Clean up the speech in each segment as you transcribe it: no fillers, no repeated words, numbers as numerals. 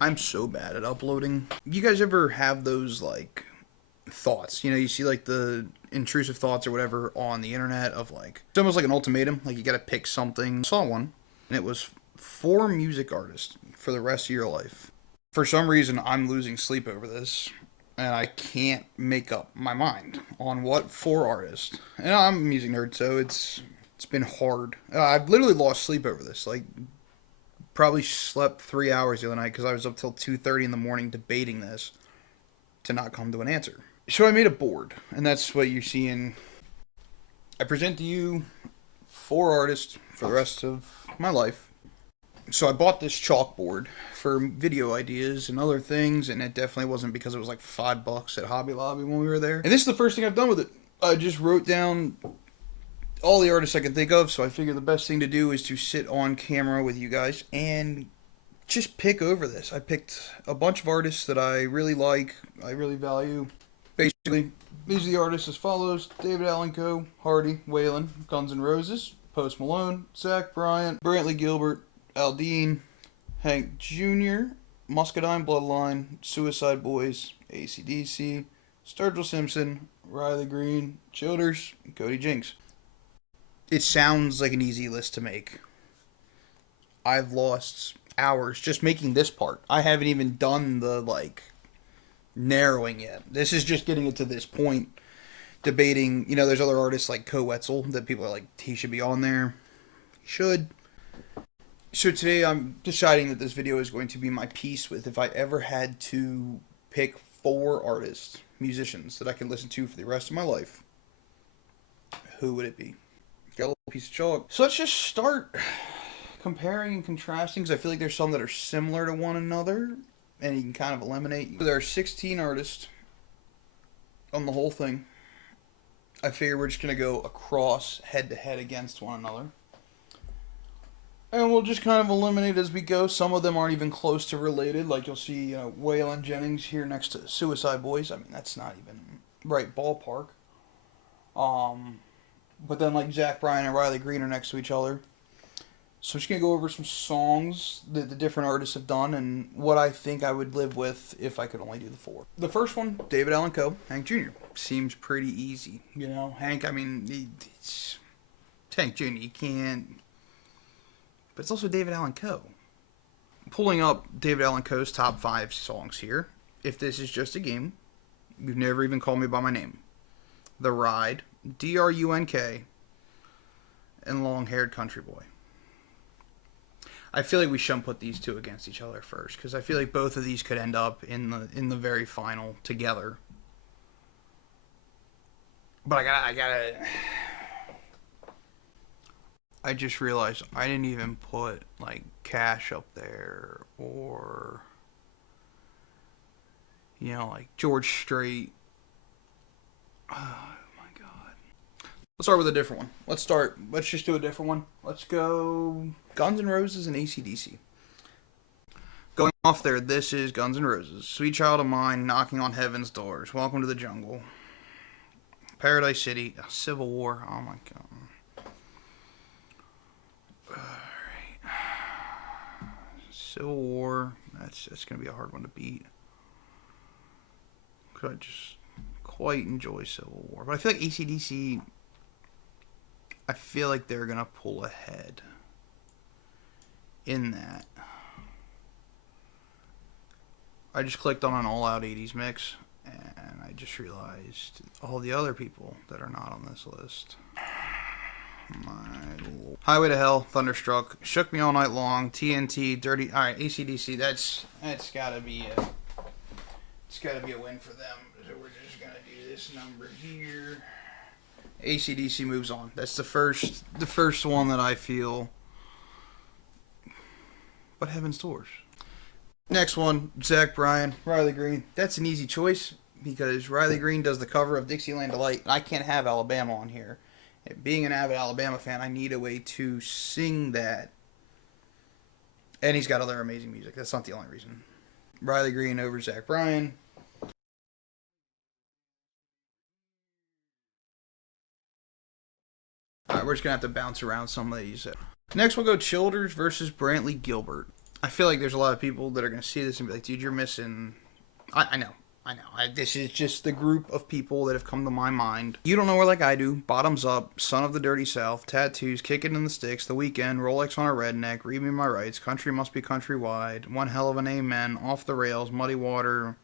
I'm so bad at uploading. You guys ever have those like thoughts? You know, you see like the intrusive thoughts or whatever on the internet of like it's almost like an ultimatum. Like you got to pick something. I saw one, and it was 4 music artists for the rest of your life. For some reason, I'm losing sleep over this, and I can't make up my mind on what 4 artists. And I'm a music nerd, so it's been hard. I've literally lost sleep over this. Like probably slept 3 hours the other night because I was up till 2:30 in the morning debating this to not come to an answer. So I made a board, and that's what you're seeing. I present to you 4 artists for the rest of my life. So I bought this chalkboard for video ideas and other things, and it definitely wasn't because it was like $5 at Hobby Lobby when we were there. And this is the first thing I've done with it. I just wrote down all the artists I can think of, so I figured the best thing to do is to sit on camera with you guys and just pick over this. I picked a bunch of artists that I really like, I really value. Basically, these are the artists as follows: David Allan Coe, Hardy, Waylon, Guns N' Roses, Post Malone, Zach Bryan, Brantley Gilbert, Aldean, Hank Jr., Muscadine Bloodline, Suicide Boys, AC/DC, Sturgill Simpson, Riley Green, Childers, and Cody Jinks. It sounds like an easy list to make. I've lost hours just making this part. I haven't even done the like narrowing yet. This is just getting it to this point. Debating, there's other artists like Ko Wetzel that people are like, he should be on there. He should. So today I'm deciding that this video is going to be my piece with if I ever had to pick 4 artists, musicians that I can listen to for the rest of my life, who would it be? Got a little piece of chalk. So let's just start comparing and contrasting because I feel like there's some that are similar to one another and you can kind of eliminate. So there are 16 artists on the whole thing. I figure we're just going to go across head to head against one another. And we'll just kind of eliminate as we go. Some of them aren't even close to related. Like you'll see Waylon Jennings here next to Suicide Boys. I mean, that's not even right ballpark. But then like Zach Bryan and Riley Green are next to each other. So I'm just going to go over some songs that the different artists have done and what I think I would live with if I could only do the 4. The first one, David Allan Coe, Hank Jr. Seems pretty easy. Hank, I mean, it's Hank Jr. You can't... But it's also David Allan Coe. Pulling up David Allan Coe's top 5 songs here. If this is just a game, you've never even called me by my name. The Ride, DRUNK, and Long Haired Country Boy. I feel like we shouldn't put these two against each other first, because I feel like both of these could end up in the very final together. But I just realized I didn't even put like Cash up there or like George Strait. Oh my god. Let's start with a different one. Let's just do a different one. Let's go Guns N' Roses and AC/DC. Going off there, this is Guns N' Roses. Sweet Child of Mine, Knocking on Heaven's Doors, Welcome to the Jungle, Paradise City, Civil War. Oh my god. Civil War, that's going to be a hard one to beat. Because I just quite enjoy Civil War. But I feel like AC/DC, I feel like they're going to pull ahead in that. I just clicked on an all-out 80s mix, and I just realized all the other people that are not on this list. Highway to Hell, Thunderstruck, Shook Me All Night Long, TNT, Dirty. All right, AC/DC. That's gotta be a win for them. So we're just gonna do this number here. AC/DC moves on. That's the first one that I feel. But Heaven's Doors. Next one, Zach Bryan, Riley Green. That's an easy choice because Riley Green does the cover of Dixieland Delight. I can't have Alabama on here. Being an avid Alabama fan, I need a way to sing that. And he's got other amazing music. That's not the only reason. Riley Green over Zach Bryan. Alright, we're just going to have to bounce around some of these. Next, we'll go Childers versus Brantley Gilbert. I feel like there's a lot of people that are going to see this and be like, dude, you're missing. I know. I know. This is just the group of people that have come to my mind. You don't know her like I do. Bottoms up, son of the dirty south, tattoos, kicking in the sticks, the weekend, Rolex on a redneck, read me my rights, country must be countrywide, one hell of an amen, off the rails, muddy water.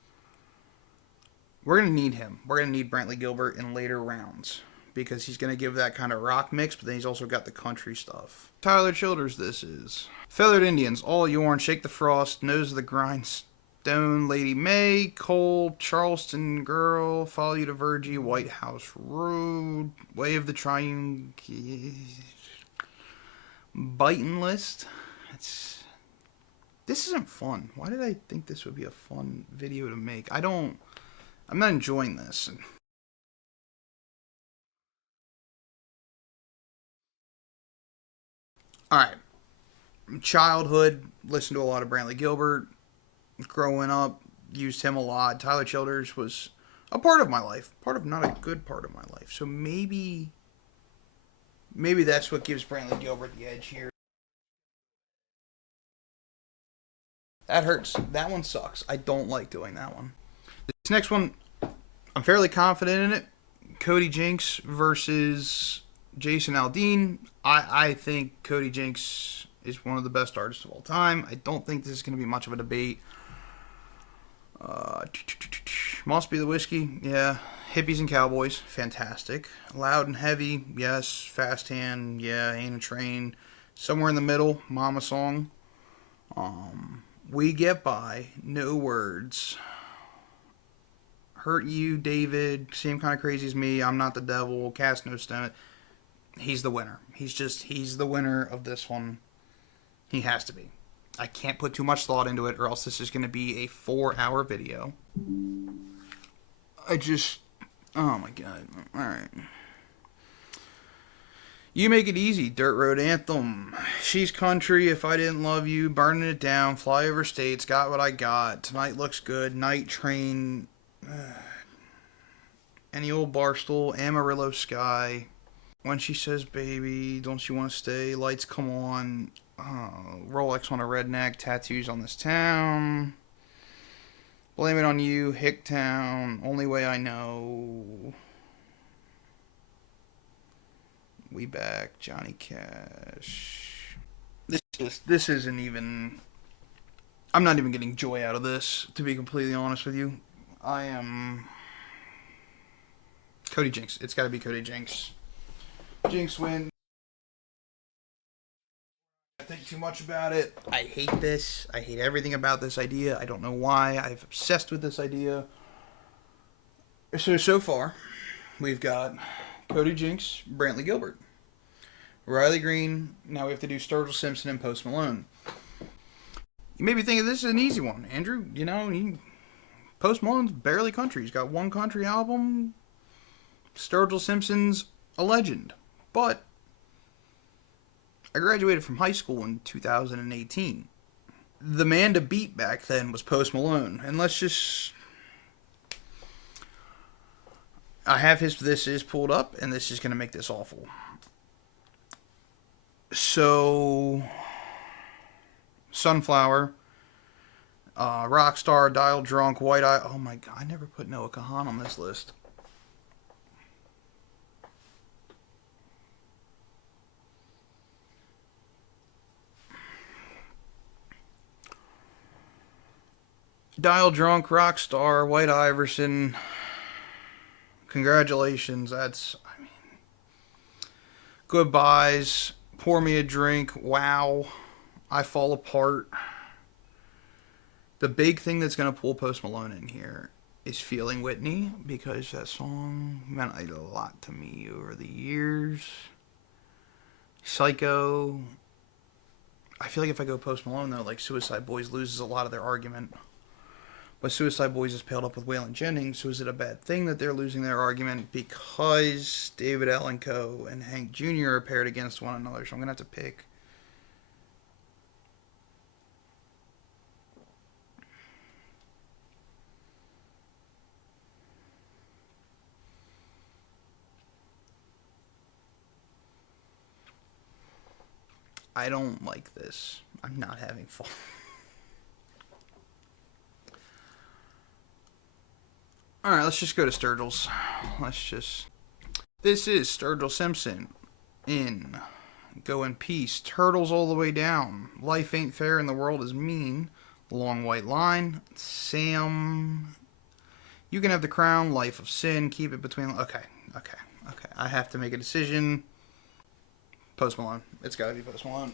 We're going to need him. We're going to need Brantley Gilbert in later rounds because he's going to give that kind of rock mix, but then he's also got the country stuff. Tyler Childers, this is. Feathered Indians, all yourn, shake the frost, nose of the grindstone, Lady May, Cold, Charleston Girl, follow you to Virgie, White House Road, Way of the Triune, Biting List. This isn't fun. Why did I think this would be a fun video to make? I'm not enjoying this. Alright. Childhood, listened to a lot of Brantley Gilbert. Growing up, used him a lot. Tyler Childers was a part of my life. Part of not a good part of my life. So maybe that's what gives Brantley Gilbert the edge here. That hurts. That one sucks. I don't like doing that one. This next one, I'm fairly confident in it. Cody Jinks versus Jason Aldean. I think Cody Jinks is one of the best artists of all time. I don't think this is going to be much of a debate. Must Be the Whiskey, yeah. Hippies and Cowboys, fantastic. Loud and Heavy, yes. Fast Hand, yeah. Ain't a Train. Somewhere in the Middle, Mama Song. We Get By, No Words. Hurt You, David, same kind of crazy as me. I'm Not the Devil, Cast No Stone. He's the winner. He's the winner of this one. He has to be. I can't put too much thought into it, or else this is going to be a 4-hour video. Oh my god. Alright. You Make It Easy, Dirt Road Anthem. She's Country, If I Didn't Love You, Burning It Down, Fly Over States, Got What I Got, Tonight Looks Good, Night Train, Any Old Barstool, Amarillo Sky, When She Says Baby, Don't You Want to Stay, Lights Come On, Rolex on a Redneck, Tattoos on This Town, Blame It on You, Hicktown, Only Way I Know, We Back, Johnny Cash. This isn't even. I'm not even getting joy out of this, to be completely honest with you. I am. Cody Jinks. It's got to be Cody Jinks. Jinx win. I think too much about it. I hate this. I hate everything about this idea. I don't know why. I've obsessed with this idea. So far, we've got Cody Jinks, Brantley Gilbert, Riley Green. Now we have to do Sturgill Simpson and Post Malone. You may be thinking this is an easy one, Andrew. Post Malone's barely country. He's got one country album. Sturgill Simpson's a legend. But I graduated from high school in 2018. The man to beat back then was Post Malone. And I have This Is pulled up, and this is going to make this awful. So, Sunflower, Rockstar, Dial Drunk, White Eye. Oh my god, I never put Noah Kahan on this list. Dial Drunk, Rockstar, White Iverson. Congratulations. Goodbyes. Pour Me a Drink. Wow. I Fall Apart. The big thing that's going to pull Post Malone in here is Feeling Whitney, because that song meant a lot to me over the years. Psycho. I feel like if I go Post Malone, though, like Suicide Boys loses a lot of their argument. But Suicide Boys is paired up with Waylon Jennings, so is it a bad thing that they're losing their argument because David Allen Coe and Hank Jr. are paired against one another? So I'm going to have to pick. I don't like this. I'm not having fun. All right, let's just go to Sturgill's. Let's just. This is Sturgill Simpson in Go in Peace. Turtles all the way down. Life ain't fair and the world is mean. The Long White Line. Sam. You can have the crown. Life of Sin. Keep it between. Okay. I have to make a decision. Post Malone. It's gotta be Post Malone.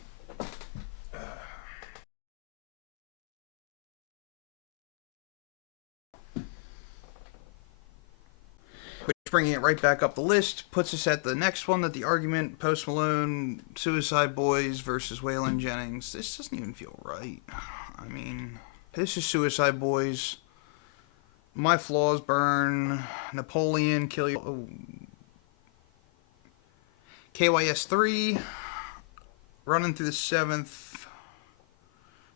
Which, bringing it right back up the list, puts us at the next one that the argument Post Malone, Suicide Boys versus Waylon Jennings. This doesn't even feel right. I mean, this is Suicide Boys. My Flaws Burn. Napoleon, Kill You. Oh. KYS 3. Running through the 7th.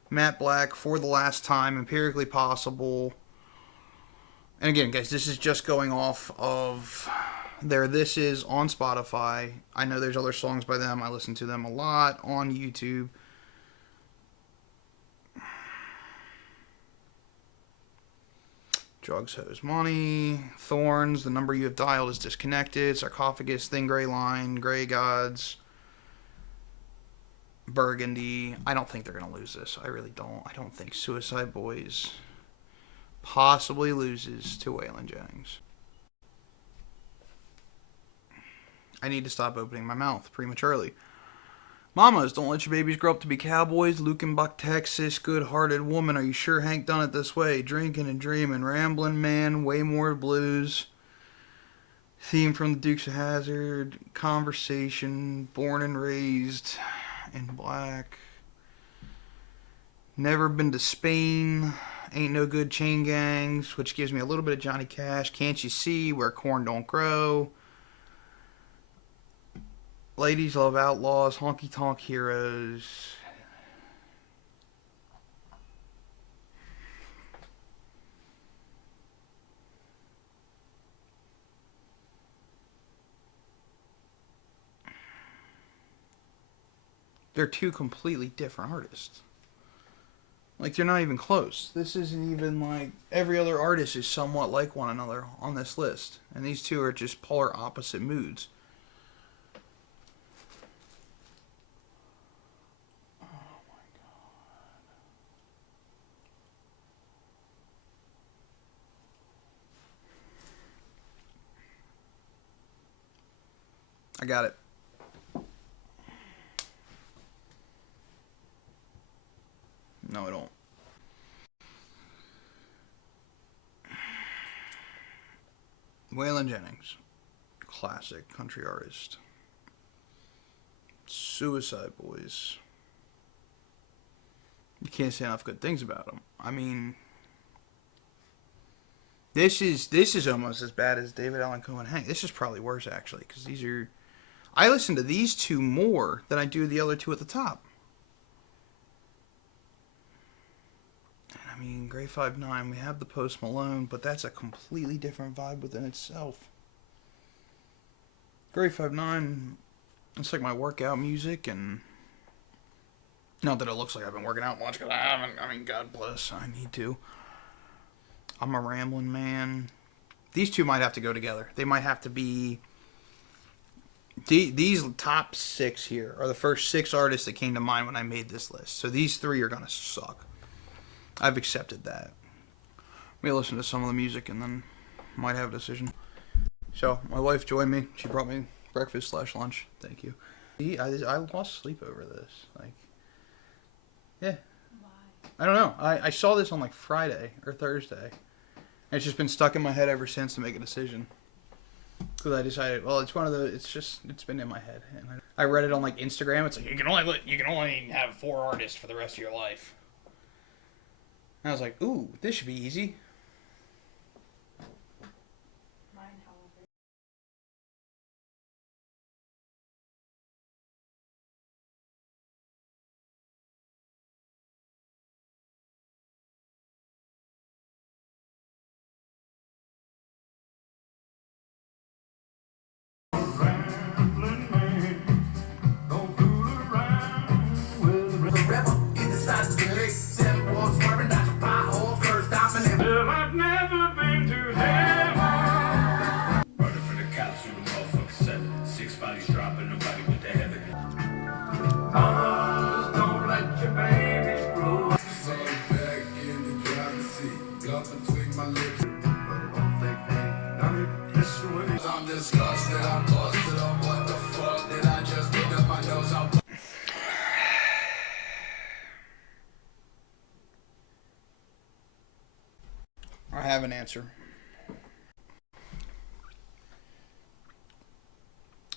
Matt Black, For the Last Time. Empirically Possible. And again, guys, this is just going off of their This Is on Spotify. I know there's other songs by them. I listen to them a lot on YouTube. Drugs, Hose, Money. Thorns, The Number You Have Dialed is Disconnected. Sarcophagus, Thin Gray Line. Gray Gods. Burgundy. I don't think they're going to lose this. I really don't. I don't think Suicide Boys possibly loses to Waylon Jennings. I need to stop opening my mouth prematurely. Mamas, don't let your babies grow up to be cowboys. Lukenbach, Texas, good-hearted woman. Are you sure Hank done it this way? Drinking and dreaming, rambling man, way more blues. Theme from the Dukes of Hazzard, Conversation, Born and Raised in Black. Never Been to Spain. Ain't No Good Chain Gangs, which gives me a little bit of Johnny Cash. Can't You See, Where Corn Don't Grow. Ladies Love Outlaws, Honky Tonk Heroes. They're two completely different artists. Like, they're not even close. This isn't even like... Every other artist is somewhat like one another on this list. And these two are just polar opposite moods. Oh my god. I got it. No, I don't. Waylon Jennings, classic country artist. Suicide Boys. You can't say enough good things about him. I mean, this is almost as bad as David Allan Coe and Hank. This is probably worse actually, because these are. I listen to these two more than I do the other two at the top. I mean, Grey 5'9", we have the Post Malone, but that's a completely different vibe within itself. Grey 5'9", it's like my workout music, and not that it looks like I've been working out much, because I haven't. I mean, God bless, I need to. I'm a rambling man. These two might have to go together. They might have to be... These top 6 here are the first 6 artists that came to mind when I made this list. So these 3 are going to suck. I've accepted that. Let me listen to some of the music and then might have a decision. So, my wife joined me. She brought me breakfast/lunch. Thank you. I lost sleep over this. Like, yeah. Why? I don't know. I saw this on like Friday or Thursday. And it's just been stuck in my head ever since to make a decision. Because I decided, well, it's one of the, it's been in my head. And I read it on like Instagram. It's like, you can only have 4 artists for the rest of your life. And I was like, ooh, this should be easy. Mine, however. have an answer.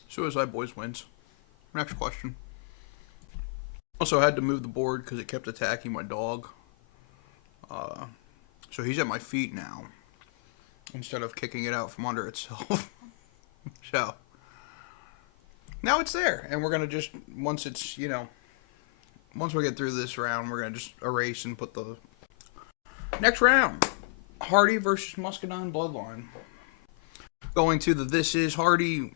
Suicide Boys wins. Next question. Also, I had to move the board because it kept attacking my dog. So he's at my feet now instead of kicking it out from under itself. So now it's there, and we're gonna just once we get through this round, we're gonna just erase and put the next round. Hardy versus Muscadine Bloodline. Going to the This Is Hardy.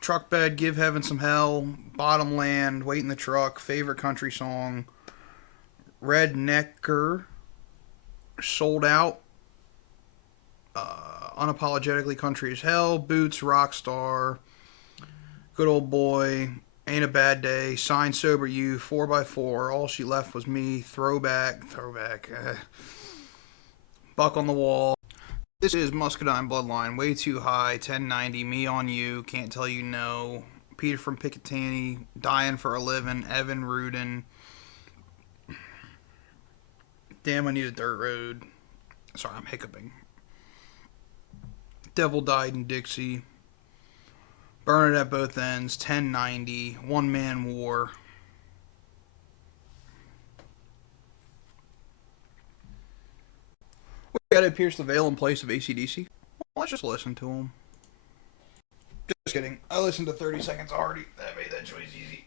Truck Bed, Give Heaven Some Hell, Bottom Land, Wait in the Truck, Favorite Country Song, Rednecker, Sold Out, Unapologetically Country as Hell, Boots, Rockstar, Good Old Boy, Ain't a Bad Day, Sign Sober You, 4x4, All She Left Was Me, Throwback, Buck on the Wall. This is Muscadine Bloodline, Way Too High, 1090, Me on You, Can't Tell You No, Peter from Picatinny, Dying for a Living, Evan Rudin, Damn I Need a Dirt Road, sorry I'm hiccuping, Devil Died in Dixie, Burn It at Both Ends, 1090, One Man War. We gotta pierce the veil in place of AC/DC. Well, let's just listen to him. Just kidding. I listened to 30 Seconds already. That made that choice easy.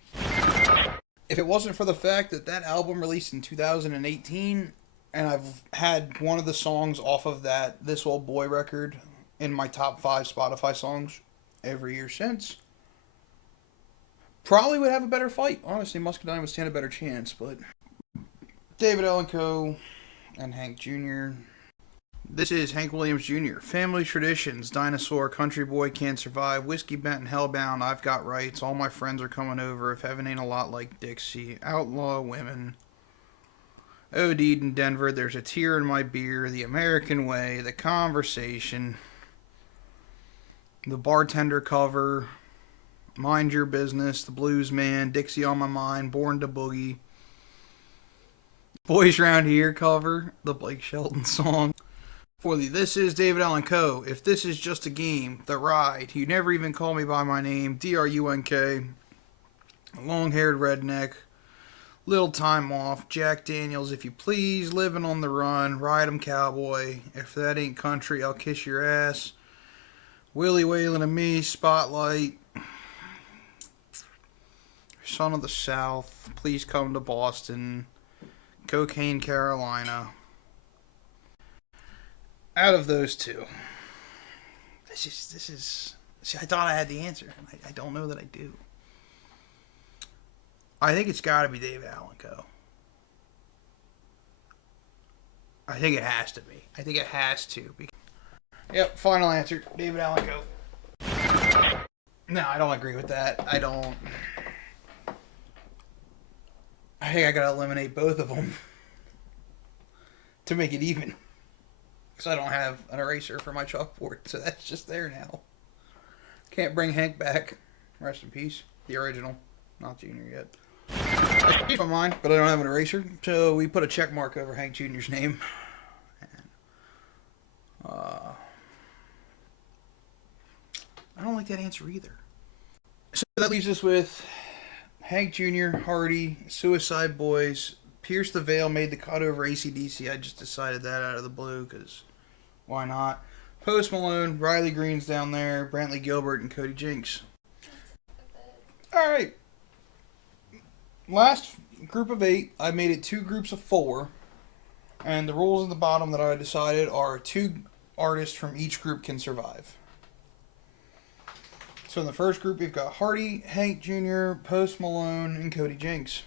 If it wasn't for the fact that that album released in 2018, and I've had one of the songs off of that This Old Boy record in my top 5 Spotify songs every year since, probably would have a better fight. Honestly, Muscadine would stand a better chance, but David Allen Coe and Hank Jr. This is Hank Williams Jr. Family Traditions, Dinosaur, Country Boy, Can't Survive, Whiskey Bent and Hellbound, I've Got Rights, All My Friends Are Coming Over, If Heaven Ain't a Lot Like Dixie, Outlaw Women, OD'd in Denver, There's a Tear in My Beer, The American Way, The Conversation, The Bartender cover, Mind Your Business, The Blues Man, Dixie on My Mind, Born to Boogie, Boys Round Here cover, the Blake Shelton song. For the This Is David Allen Coe, If This Is Just a Game, The Ride, You Never Even Call Me By My Name, DRUNK, Long Haired Redneck, Little Time Off, Jack Daniels, If You Please, Living on the Run, Ride 'em Cowboy, If That Ain't Country, I'll Kiss Your Ass, Willie Whalen and Me, Spotlight, Son of the South, Please Come to Boston, Cocaine Carolina. Out of those two, this is. See, I thought I had the answer. I don't know that I do. I think it's got to be David Allen Coe. I think it has to be. I think it has to be. Yep, final answer, David Allen Coe. No, I don't agree with that. I don't. I think I gotta eliminate both of them to make it even. Because I don't have an eraser for my chalkboard, so that's just there now. Can't bring Hank back. Rest in peace. The original. Not Junior yet. I changed my mind, but I don't have an eraser, so we put a check mark over Hank Jr.'s name. And, I don't like that answer either. So that leaves us with Hank Jr., Hardy, Suicide Boys, Pierce the Veil made the cut over AC/DC. I just decided that out of the blue because why not? Post Malone, Riley Green's down there, Brantley Gilbert, and Cody Jinks. Alright. Last group of 8, I made it 2 groups of 4. And the rules at the bottom that I decided are 2 artists from each group can survive. So in the first group, we've got Hardy, Hank Jr., Post Malone, and Cody Jinks.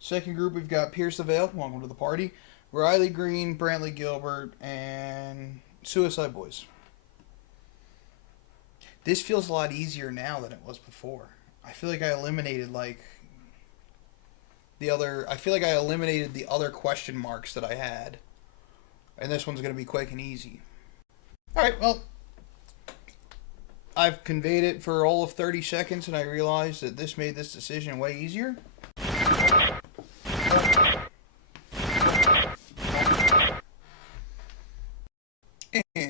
Second group, we've got Pierce the Veil, welcome to the party, Riley Green, Brantley Gilbert, and Suicide Boys. This feels a lot easier now than it was before. I feel like I eliminated the other question marks that I had. And this one's going to be quick and easy. Alright, well, I've conveyed it for all of 30 seconds and I realized that this made this decision way easier.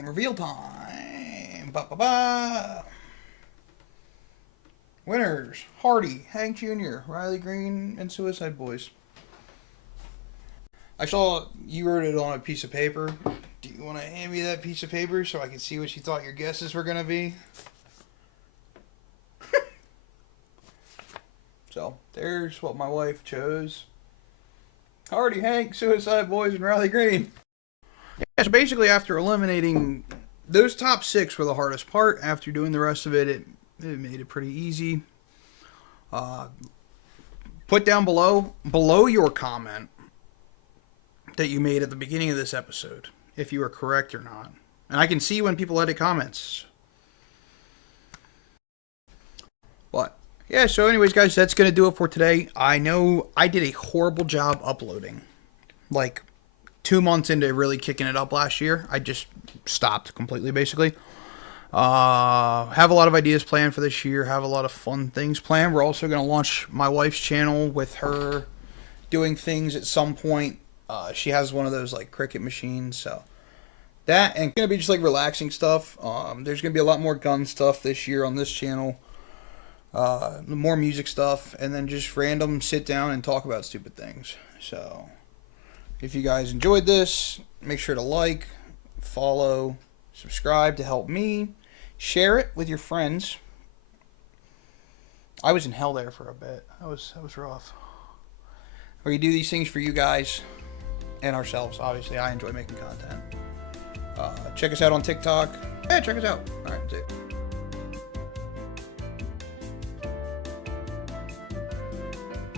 Reveal time. Ba-ba-ba. Winners. Hardy, Hank Jr., Riley Green, and Suicide Boys. I saw you wrote it on a piece of paper. Do you want to hand me that piece of paper so I can see what you thought your guesses were going to be? So, there's what my wife chose. Hardy, Hank, Suicide Boys, and Riley Green. Yeah, so basically after eliminating those top 6 were the hardest part. After doing the rest of it, it made it pretty easy. Put down below your comment that you made at the beginning of this episode, if you were correct or not. And I can see when people edit comments. But, yeah, so anyways, guys, that's going to do it for today. I know I did a horrible job uploading. Like, 2 months into really kicking it up last year, I just stopped completely, basically. Have a lot of ideas planned for this year. Have a lot of fun things planned. We're also going to launch my wife's channel with her doing things at some point. She has one of those like cricket machines, so that, and it's going to be just like relaxing stuff. There's going to be a lot more gun stuff this year on this channel. More music stuff, and then just random sit down and talk about stupid things. So if you guys enjoyed this, make sure to like, follow, subscribe to help me. Share it with your friends. I was in hell there for a bit. That was rough. We do these things for you guys and ourselves. Obviously, I enjoy making content. Check us out on TikTok. Yeah, check us out. All right, that's it.